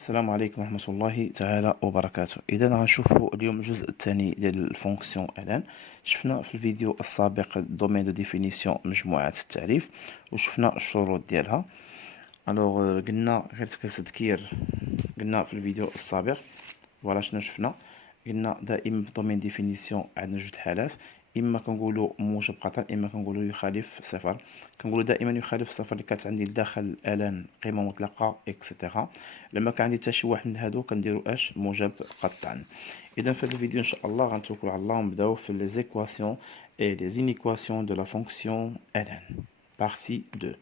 السلام عليكم ورحمة الله تعالى وبركاته. إذا غنشوفوا اليوم الجزء الثاني ديال الفونكسيون الان. شفنا في الفيديو السابق دومين دو ديفينيسيون مجموعة التعريف وشفنا الشروط ديالها. الوغ قلنا غير كتذكير، قلنا في الفيديو السابق فوالا شنو شفنا. قلنا دائما في دومين ديفينيسيون عندنا جوج حالات، اما كنقولوا موجب قطعا اما كنقولوا يخالف صفر. كنقولوا دائما يخالف صفر اللي كانت عندي لداخل الان قيمه مطلقه اكسيتيرا. لما كان عندي حتى شي واحد من هادو كنديروا اش موجب قطعا. اذا في هذا الفيديو ان شاء الله غنتوكلوا على الله ونبداو في لي زيكواسيون اي لي زينيكواسيون دو لا فونكسيون الان بارتي 2.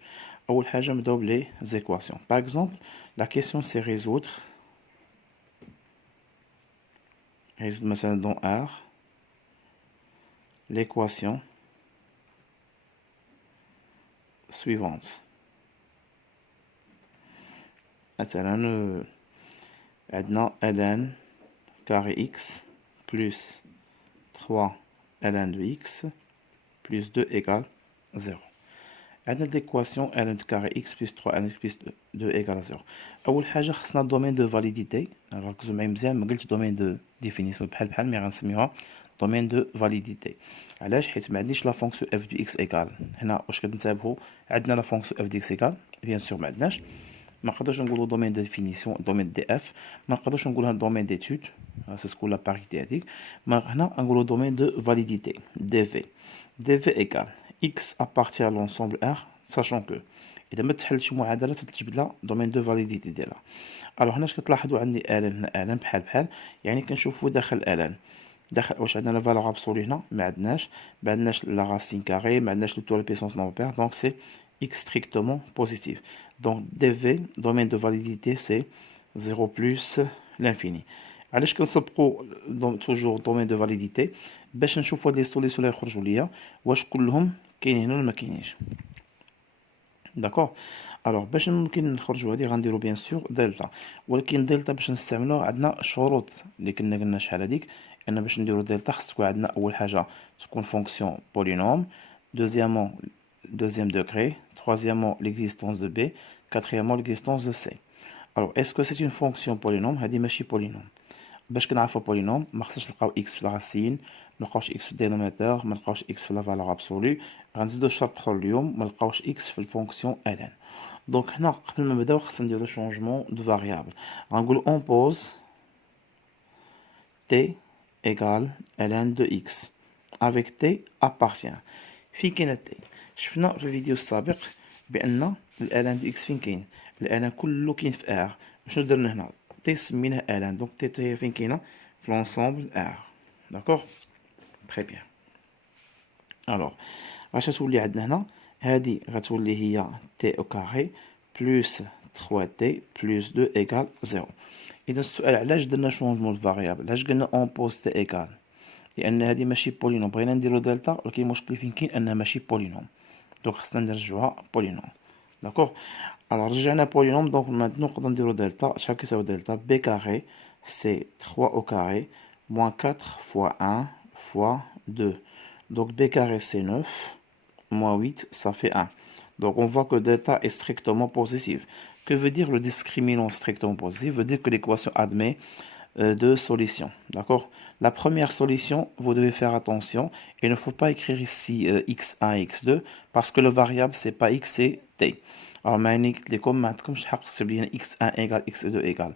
اول حاجه نبداو بلي زيكواسيون. باغ اكزومبل لا كيسيون سي ريزودر مثلا دون R l'équation suivante. مثلا عندنا ln carré x plus 3 ln de x plus 2 égale 0. عندنا l'équation ln carré x plus 3 ln x plus 2 égale 0. أول حاجة خصنا الدومين دو فاليديتي. ركزوا معايا مزيان، ما قلتش دومين دو ديفينيسيون بحال مي غنسميوها دومين دو فاليديتي. علاش؟ حيت ما عنديش لا فونكسيون اف دو اكس ايكال. هنا واش كنتبهوا عندنا لا فونكسيون اف دو اكس ايكال بيان سور ما عندناش. ما نقدرش نقولوا دومين دو ديفينيسيون دومين دي اف، ما نقدرش نقولها دومين ديتود سي تكون لا باريتي هذيك. هنا نقولوا دومين دو فاليديتي دي في. دي في ايكال اكس ابارتي ا لونسومبل ار ساشون كو اذا ما تحلش معادله تجبد لها دومين دو فاليديتي ديالها. الوغ هنا اش كتلاحظوا عندي الان هنا الان بحال يعني كنشوفوا داخل الان داخل واش عندنا لا فالور ابسولي هنا ما عندناش لا راسين كاري، ما عندناش لو تو بيسونس نومبر، دونك سي x strictement positif. Donc dv domaine de validité c'est 0 plus l'infini. علاش كنسبقوا توجور دومين دو فاليديتي؟ باش نشوفوا هاد لي سوليسيون اللي يخرجوا ليا واش كلهم كاينين ولا ما كاينينش. داكوغ. الوغ باش ممكن نخرجوا هادي غنديروا بيان سور دلتا، ولكن دلتا باش نستعملوها عندنا شروط اللي كنا قلنا شحال هذيك ان باش نديرو دلتا خص تكون عندنا اول حاجه تكون فونكسيون بولينوم، دوزيامون deuxième degré, troisièmement l'existence de b, quatrièmement l'existence de c. Alors est-ce que c'est une fonction polynôme؟ هذه ماشي polynôme. باش كنعرفوا polynôme ما خصناش نلقاو x في الراسين، ما نلقاوش x في الدينوميتور، ما نلقاوش x في لا فالور ابسولو. غنزيدو شرط اخر اليوم ما نلقاوش x في الفونكسيون ln. دونك هنا قبل ما نبداو خصنا نديرو شونجمون دو فاريابل. غنقولو on pose t égale ln de x avec t appartient. فين كاينه t؟ شفنا في الفيديو السابق بان الالان دو اكس فين كاين، الالان كله كاين في ار. شنو درنا هنا؟ تي سميناه الان، دونك تي فين كاينه؟ في لونسومبل ار. داكوغ تري بيان. الوغ اش تولي عندنا هنا؟ هادي غتولي هي تي او كاري بلس 3 تي بلس 2 ايكال 0. اذا السؤال علاش درنا شونجمون دو فاريابل؟ علاش قلنا اون بوز تي ايكال؟ لان هادي ماشي بولينوم، بغينا نديرو دلتا ولكن المشكل فين كاين انها ماشي بولينوم، دونك خصنا نرجعوها بولينوم. داكوغ. الوغ رجعنا بولينوم، دونك مانتنو نقدرو نديرو دلتا. شحال كيساوي دلتا؟ بي كاري سي 3 او كاري موان 4 فوا 1 فوا 2. Donc b carré c'est 9 moins 8 ça fait 1. Donc on voit que delta est strictement positif. Que veut dire le discriminant strictement positif? Veut dire que l'équation admet deux solutions. D'accord? La première solution, vous devez faire attention. Il ne faut pas écrire ici x1 et x2 parce que le variable c'est pas x, c'est t. Alors comme je x1 égale x2 égale.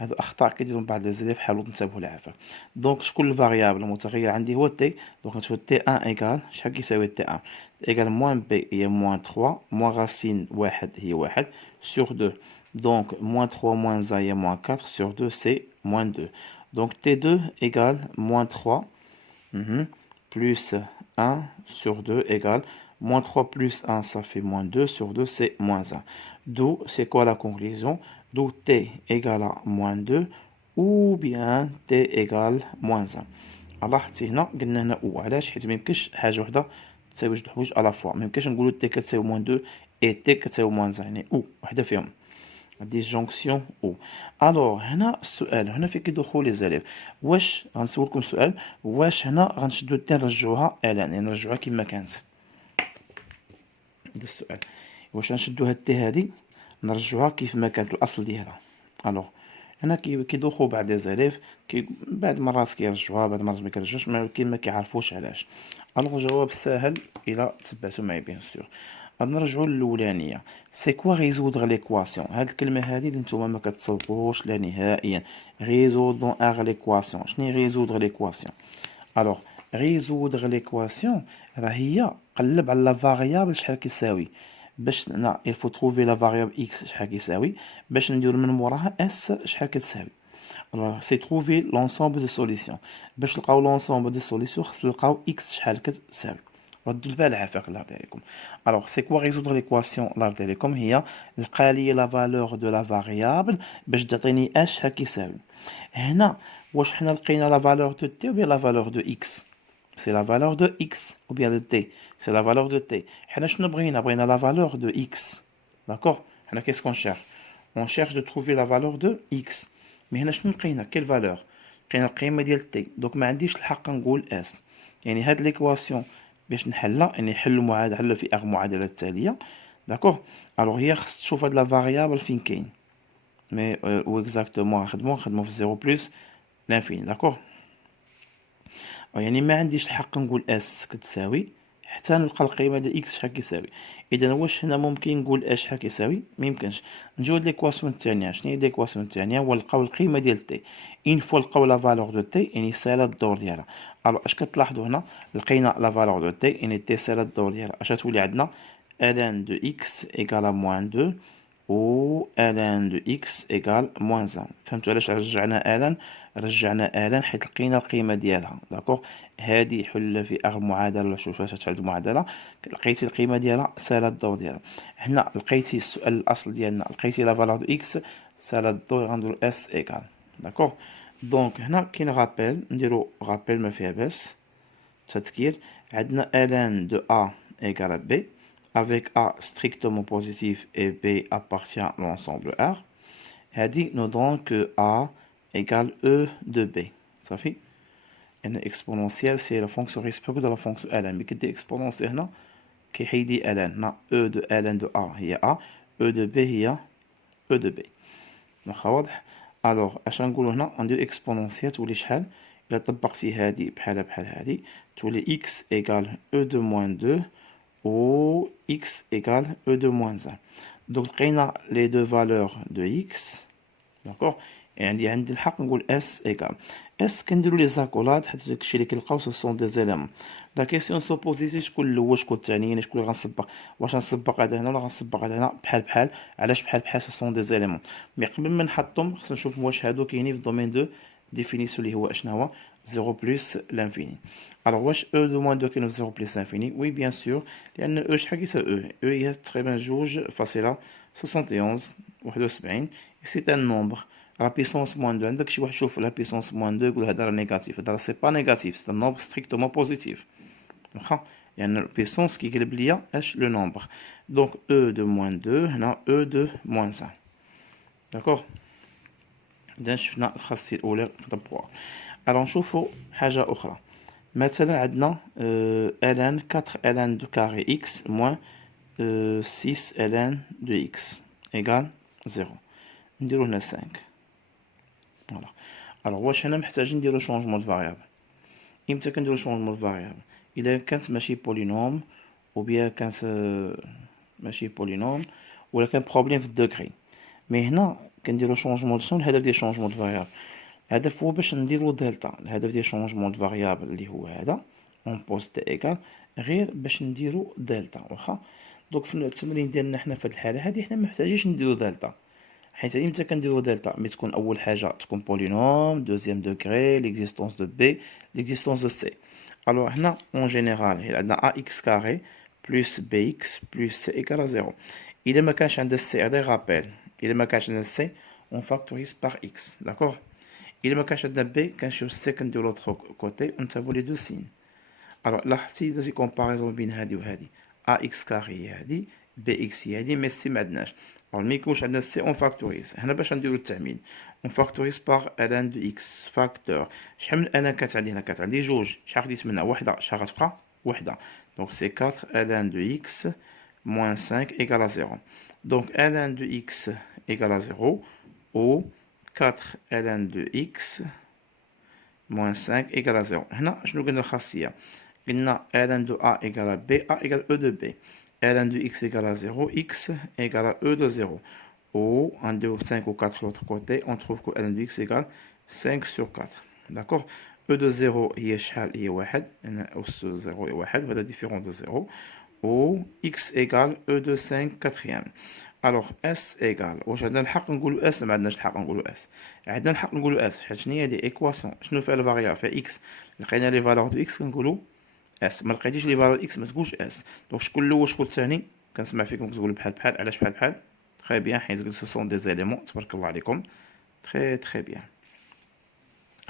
هادو اخطاء كيديرهم بعض الزلاف، حاولوا تنتبهوا لها. دونك شكون الفاريابل المتغير عندي؟ هو تي. دونك غتولي تي 1 ايكال شحال كيساوي تي 1 ايكال موان بي هي موان 3 موان راسين واحد هي واحد سور 2. دونك موان 3 موان ا هي موان 4 سور 2 سي موان 2. دونك تي 2 ايكال موان 3 plus 1 sur 2 égale moins 3 plus 1, ça fait moins 2 sur 2, c'est moins 1. D'où, c'est quoi la conclusion? D'où t égale à moins 2 ou bien t égale moins 1. Alors, هنا قلنا هنا او علاش؟ حيت ميمكنش حاجه وحده تساوي جوج حوايج على فوا. ميمكنش نقولو تي كتساوي moins 2 et t كتساوي moins 1، يعني او وحده فيهم. ديسجونكسيون او. الوغ هنا السؤال هنا فين كيدخلوا لي زاليف. واش غنسولكم سؤال، واش هنا غنشدو تي نرجعوها الان، يعني نرجعوها كما كانت؟ هذا السؤال. واش غنشدو هاد تي هادي نرجعوها كيف ما كانت الاصل ديالها؟ الوغ هنا كيدوخو بعض لي زاليف بعض المرات كيرجعوها بعض المرات ما كيرجعوش ولكن ما كيعرفوش علاش. الوغ الجواب ساهل الى تبعتو معايا بيان سور. غنرجعو للاولانيه، سي كوا ريزودغ ليكواسيون. هاد الكلمه هادي اللي نتوما ما كتصوبوش لا نهائيا. ريزودون اغ ليكواسيون، شنو ريزودغ ليكواسيون؟ الوغ ريزودغ ليكواسيون راه هي قلب على لا فاريابل شحال كيساوي. باش هنا il faut trouver la variable x شحال كيساوي، باش ندير من موراها s شحال كتساوي. alors c'est trouver l'ensemble de solutions. باش نلقاو l'ensemble de solutions خص نلقاو x شحال كتساوي. ردوا البال عافاك الله يرضي عليكم. alors c'est quoi résoudre l'équation الله يرضي عليكم؟ هي لقى لي la valeur de la variable باش تعطيني s شحال كيساوي. هنا واش حنا لقينا la valeur de t ou bien la valeur de x؟ c'est la valeur de x ou bien de t. C'est la valeur de t. حنا شنو بغينا؟ بغينا la valeur de x. D'accord? حنا qu'est-ce qu'on cherche? On cherche de trouver la valeur de x. mais هنا شنو لقينا؟ quelle valeur؟ لقينا القيمة ديال t. donc ما عنديش الحق نقول s. يعني هاد l'équation باش نحلها يعني نحلو معادلة في اغ معادلة التالية. d'accord? alors هي خص تشوف هاد la variable فين كاين. mais ou exactement نخدمو في 0 plus l'infini. d'accord? يعني ما عنديش الحق نقول اس كتساوي حتى نلقى القيمه ديال اكس شحال كيساوي. اذا واش هنا ممكن نقول اش شحال كيساوي؟ ما يمكنش. نجيو ليكواسيون الثانيه. شنو هي ليكواسيون الثانيه؟ هو نلقاو القيمه ديال تي. اين فوا لقاو لا فالور دو تي يعني سالا الدور ديالها. الو اش كتلاحظوا هنا؟ لقينا لا فالور دو تي يعني تي سالا الدور ديالها. اش غتولي عندنا؟ ln دو اكس ايكال موان 2 و ln دو اكس ايكال موان 1. فهمتوا علاش رجعنا ln؟ رجعنا الان حيت لقينا القيمه ديالها. داكوغ؟ هذه حل في اغ معادله ولا شوف فاش تحل المعادله لقيتي القيمه ديالها سالا الدور ديالها. هنا لقيتي السؤال الاصل ديالنا لقيتي لا فالور دو اكس سالا الدور غنديرو اس ايكال. داكوغ؟ دونك هنا كاين رابيل نديرو رابيل ما فيها باس تذكير. عندنا ln de a égale à b avec a strictement positif et b appartient à l'ensemble R. هذه nous donne que a égale E de B. Ça fait une exponentielle, c'est la fonction réciproque de la fonction ln. Mais qui est exponentielle هنا كيحيدي ln. هنا E de ln de A هي A, E de B هي E de B. واخا واضح؟ الوغ اش نقولو هنا؟ ندير اكسبونونسيال تولي شحال؟ إلا طبقتي هادي بحال هادي تولي x égale E de moins 2 و x égale E de moins 1. donc لقينا les deux valeurs de x. d'accord؟ يعني عندي الحق نقول اس ايكال اس. كنديرو لي زاكولاد حيت داكشي اللي كنلقاو سو سون دي زيليمون. لا كيسيون سو بوزيتي شكون الاول شكون الثاني شكون اللي غنسبق؟ واش غنسبق هذا هنا ولا غنسبق هذا هنا؟ بحال علاش بحال سو سون دي زيليمون. مي قبل ما نحطهم خصنا نشوف واش هادو كاينين في الدومين دو ديفينيسيون اللي هو اشنا هو 0 بلس لانفيني. الوغ واش او دو موان 2 كاين 0 بلس لانفيني؟ وي بيان سور لان او شحال كيساوي او هي تقريبا 2.71. سي ان نومبر. La puissance moins 2 عندك شي واحد شوف la puissance moins 2 يقول هذا راه نيجاتيف. هذا سي با نيجاتيف سي ان نومبر ستريكتومون بوزيتيف. واخا يعني البيسونس كيقلب ليا اش لو نومبر. دونك او دو موان 2 هنا او دو موان 1. داكوغ؟ اذا شفنا الخاصيه الاولى نطبقوها. الو نشوفوا حاجه اخرى. مثلا عندنا ln 4 ln دو كاري x موان 6 ln دو x ايغال 0. نديرو هنا 5. فوالا. الوغ واش هنا محتاجين نديرو شونجمون دو فاريابل؟ امتى كنديرو شونجمون دو فاريابل؟ الا كانت ماشي بولينوم او بيان كانت ماشي بولينوم ولا كان بروبليم في الدوغري. مي هنا كنديرو شونجمون. شنو الهدف ديال شونجمون دو فاريابل؟ الهدف هو باش نديرو دلتا. الهدف ديال شونجمون دو فاريابل اللي هو هذا اون بوست ايكال غير باش نديرو دلتا. واخا دونك في التمرين ديالنا حنا في هاد الحاله هادي حنا محتاجينش نديرو دلتا. حيت امتى كنديرو دلتا؟ مي تكون اول حاجه تكون بولينوم دوزيام دوغري ليكزيستونس دو بي ليكزيستونس دو سي. الوغ هنا اون جينيرال عندنا ا اكس كاري بلس بي اكس بلس سي ايكال 0. اذا ما كانش عندنا السي هذا رابيل. اذا ما كانش عندنا السي اون فاكتوريز بار اكس. داكوغ؟ اذا ما كانش عندنا بي كنشوف السي كنديرو لوطخ كوتي ونتابعو لي دو سين. الوغ لاحظتي درتي كومباريزون بين هادي وهادي. ا اكس كاري هي هادي بي اكس هي هادي مي السي ما عندناش. ملي يكونش عندنا سي اون فاكتوريز. هنا باش نديرو التعميم اون فاكتوريز باغ ln دو اكس فاكتور. شحال من ln كانت عندي هنا؟ كانت عندي جوج. شحال خديت منها؟ وحده. شحال غتبقى؟ وحده. دونك سي 4 ln دو اكس موان 5 ايكال 0. دونك ln دو اكس ايكال 0 و 4 ln de x moins 5 égale à 0. هنا شنو قلنا الخاصية؟ قلنا ln de a égale à b, a égale e de b. ln de x égale à 0, x égale à e de 0. Ou 1, 2, 5 ou 4 de l'autre côté, on trouve que ln de x égale 5 sur 4. D'accord? E de 0 هي شحال؟ هي 1. هنا أس 0 هي 1 وهذا différent de 0. Ou x égale e de 5 quatrième. Alors s égale واش عندنا الحق نقولوا s؟ ما عندناش الحق نقولوا s. عندنا الحق نقولوا s حيت شنو هي دي ايكواسيون؟ شنو فيها الفاريابل؟ فيها x. لقينا لي فالور دو x كنقولوا s. ما لقيتيش لي فالور x ما تقولش s. دونك شكون الاول شكون الثاني؟ كنسمع فيكم تقولوا بحال بحال. علاش بحال بحال؟ تري بيان حيت سو سون دي زيليمون. تبارك الله عليكم. تري بيان.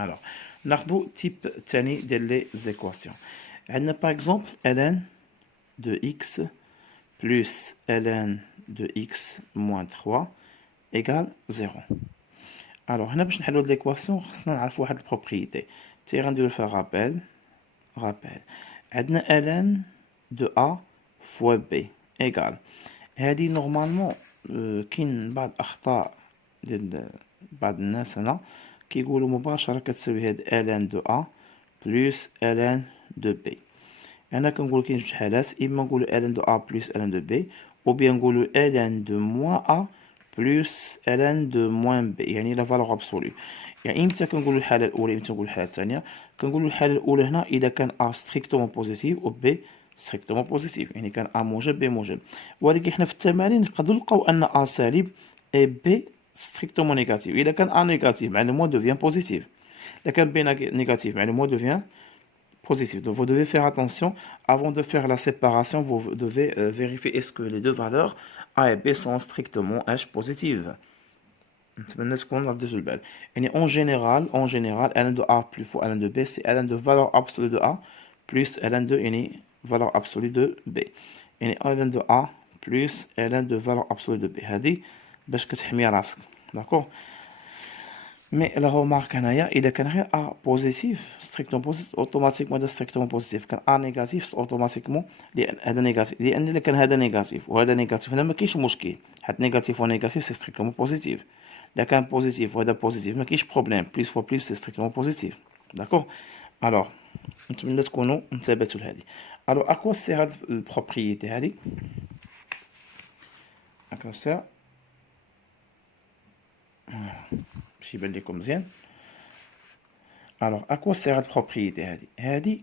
Alors ناخذوا تيب الثاني ديال لي زيكواسيون. عندنا باغ اكزومبل ln de x plus ln de x moins 3 égale 0. Alors, هنا باش نحلو هاد l'équation خصنا نعرفو واحد البروبريتي. تي غنديرو فيها rappel. عندنا ln de a fois b égale. هادي نورمالمون كاين بعض الأخطاء ديال بعض الناس هنا كيقولو مباشرة كتساوي هاد ln de a plus ln de b. هنا كنقولو كاين جوج حالات، إما نقولو ln de a plus ln de b ou bien نقولو ln de moins a plus ln de moins b، يعني لا فالور ابسولو. يعني إمتى كنقولو الحالة الأولى إمتى نقولو الحالة الثانية؟ كنقولو الحالة الأولى هنا إذا كان a ستريكتومون بوزيتيف و b ستريكتومون بوزيتيف، يعني كان a موجب b موجب. ولكن حنا في التمارين نقدرو نلقاو أن a سالب et b ستريكتومون نيجاتيف. إذا كان a نيجاتيف مع الموا devient بوزيتيف. إذا كان b négatif مع الموا devient positif. Donc vous devez faire attention avant de faire la séparation. Vous devez vérifier est-ce que les deux valeurs A et B sont strictement H positives. Et en général, ln de A plus fois ln de B, c'est ln de valeur absolue de A plus ln de valeur absolue de B. Et ln de A plus ln de valeur absolue de B. هذه باش كتحمي راسك. D'accord? Mais la remarque il a qu'un A positif, strictement positif, automatiquement strictement positif. Quand A négatif, automatiquement هذا négatif. لأن كان هذا négatif وهذا négatif هنا ما كاينش مشكل. حيت négatif و négatif c'est strictement positif. إذا كان positif وهذا positif ما كاينش problème. Plus fois plus c'est strictement positif. D'accord? Alors نتمنى تكونوا انتبهتوا لهذه. Alors à quoi sert هذه البروبريتي هذه؟ À quoi sert؟ باش يبان لكم مزيان. الوغ اكوا سير هاد البروبريتي هادي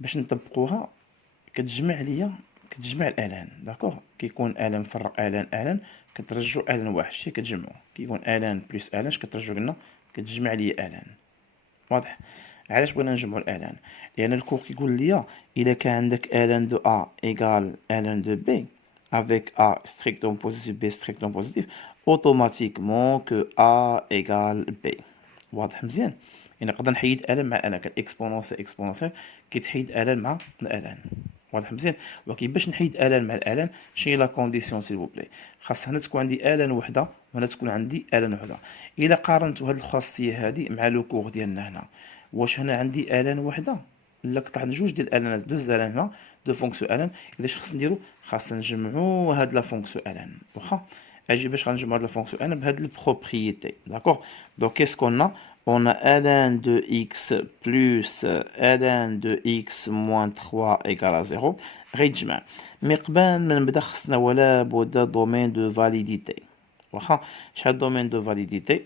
باش نطبقوها كتجمع الالان. داكوغ كيكون الان مفرق الان كترجعو الان واحد شي كتجمعو. كيكون الان بلس الان اش كترجعو قلنا كتجمع ليا الان. واضح؟ علاش بغينا نجمعو الالان؟ لان الكور كيقول ليا الا كان عندك الان دو ا ايغال الان دو بي avec A strictement positif, B strictement positif, automatiquement que A égale B. واضح مزيان؟ يعني نقدر نحيد الان مع الان كالاكسبونونسيال كيتحيد الان مع الان. واضح مزيان؟ ولكن باش نحيد الان مع الان شنو هي لا كونديسيون سيل فو بلي؟ خاص هنا تكون عندي الان وحده وهنا تكون عندي الان وحده. الا قارنتو هاد الخاصيه هادي مع لو كور ديالنا هنا، واش هنا عندي الان وحده لا طلع جوج ديال الانات دوز الان هنا دو فونكسيون الان. اذا اش خصنا نديرو؟ خاصنا نجمعو هاد لا فونكسيون الان. واخا اجي باش غنجمعو هاد لا فونكسيون الان بهاد البروبريتي. داكوغ دونك كيس كون on a ln de x plus ln de x moins 3 égale à 0 غيتجمع. مي قبل ما نبدا خصنا ولا بد دومين دو فاليديتي. واخا شحال دومين دو فاليديتي؟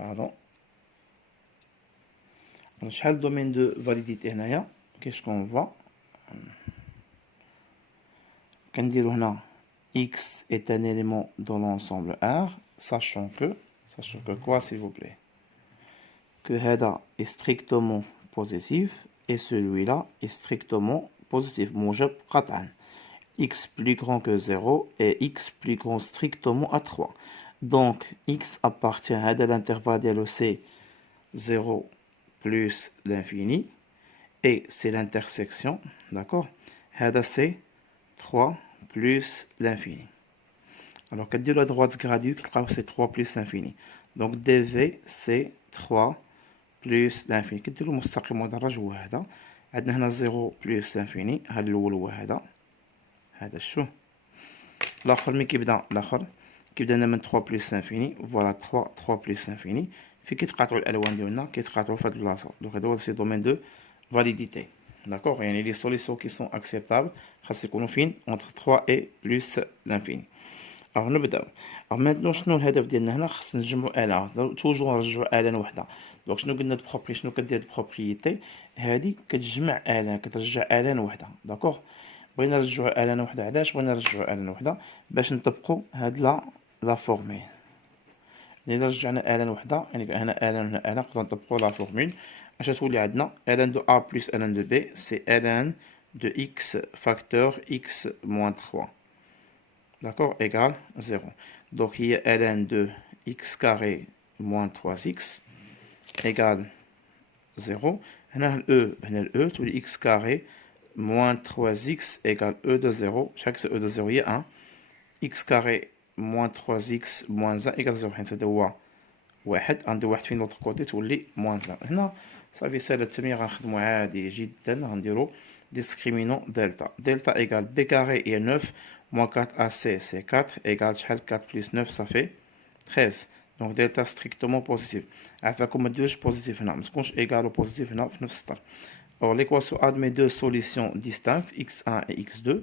pardon. شحال الدومين دو فاليديتي هنايا؟ كيش كون فوا كنديرو هنا x est un élément dans l'ensemble R, sachant que quoi s'il vous plaît? Que هذا est strictement positif et celui-là est strictement positif. موجب قطعا. X plus grand que 0 et X plus grand strictement à 3. Donc X appartient à l'intervalle de C 0 plus l'infini et c'est l'intersection, d'accord? هذا c'est 3 plus l'infini. Alors, كديروا à droite gradient, كتلقاو c'est 3 plus l'infini. Donc, dv, c'est 3 plus l'infini. كديروا مستقيم مدرج هو هذا. عندنا هنا 0 plus l'infini. هذا الأول هو هذا. هذا شو؟ الآخر ملي كيبدا الآخر كيبدا لنا من 3 plus l'infini. فوالا 3 plus l'infini. في كيتقاطعوا الألوان ديالنا كيتقاطعوا في هاد البلاصة. دونك هذا هو سي دومين دو validité. D'accord? يعني les solutions qui sont acceptables خاص يكونوا فين entre 3 et plus l'infini. Alors نبداو. Alors maintenant شنو الهدف ديالنا هنا؟ خاص نجمعوا آلة توجور نرجعوا آلة وحدة. دونك شنو قلنا البروبري شنو كدير البروبريتي هادي كتجمع آلة كترجع آلة وحدة. داكوغ؟ بغينا نرجعوا آلة وحدة علاش بغينا نرجعوا آلة وحدة؟ باش نطبقوا هاد لا فورميل. إلا رجعنا آلة وحدة يعني هنا آلة هنا آلة نقدروا نطبقوا لا فورميل. اش تولي عندنا ln de a plus ln de b c'est ln de x facteur x moins 3 d'accord égale 0. Donc il y a ln de x carré moins 3x égale 0. هنا ال e تولي x carré moins 3x égale e de 0. Chaque e de 0 il y a 1. x carré moins 3x moins 1 égale 0. حيت هذا هو واحد عندي واحد في لوطر كوتي تولي موان 1. هنا صافي سهله التمرين غنخدمو عادي جدا. غنديرو discriminant delta. Delta égale b carré et 9 moins 4ac c'est 4 égale شحال 4 plus 9 ça fait 13. Donc delta strictement positif. عافاكم ما ديروش بوزيتيف هنا ما تكونش ايغال وبوزيتيف هنا في نفس السطر. Or l'équation admet deux solutions distinctes x1 et x2.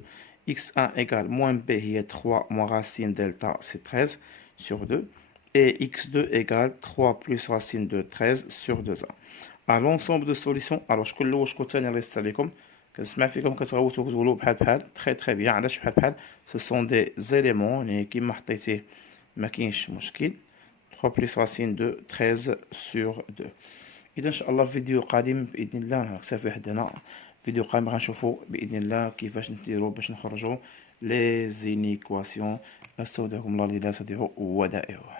x1 égale moins b هي 3 moins racine delta c'est 13 sur 2. Et x2 égale 3 plus racine de 13 sur 2a. À l'ensemble de solutions, alors je كل واش كنت ثاني ريست عليكم كنسمع فيكم كتغوتوا كتقولوا بحال très bien. علاش بحال ce sont des éléments يعني كيما حطيتيه ما كاينش مشكل. 3 plus racine de 13 sur 2. إذا إن شاء الله في فيديو قادم بإذن الله نكتفي حد هنا. فيديو قادم غنشوفوا بإذن الله كيفاش نديروا باش نخرجوا لي زينيكواسيون. استودعكم الله الذي لا تضيع ودائعه.